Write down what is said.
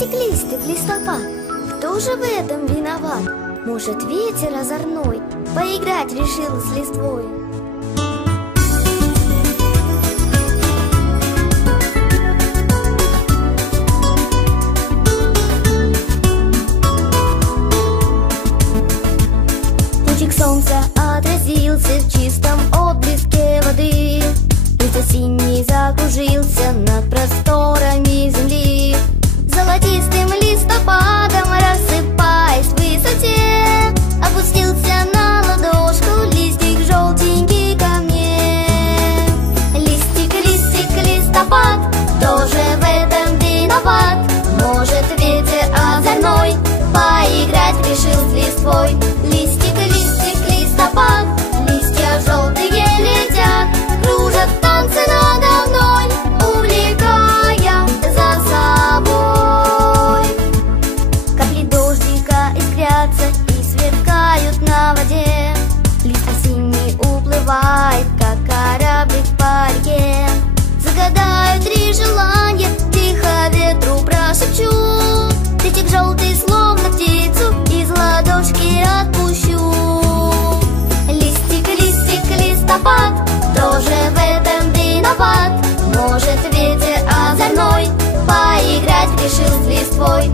Листик, листик, листопад, кто же в этом виноват? Может, ветер озорной поиграть решил с листвой? Лучик солнца отразился в чистом отблеске воды, луч осенний закружился над просторами земли. Золотистым листопадом, рассыпаясь в высоте, опустился на ладошку листик желтенький ко мне. Листик, листик, листопад, тоже в этом виноват? Может, ветер озорной поиграть решил с листвой? Листик, листик, листопад, листья желтые летят, кружат танцы надо мной, увлекая за собой. Капли дождика искрятся и сверкают на воде, лист осенний уплывает, как кораблик по реке. Загадаю 3 желания, тихо ветру прошепчу, листик желтый, словно птицу, из ладошки отпущу. Листик, листик, листопад, тоже в этом виноват? Может, ветер озорной поиграть решил с листвой?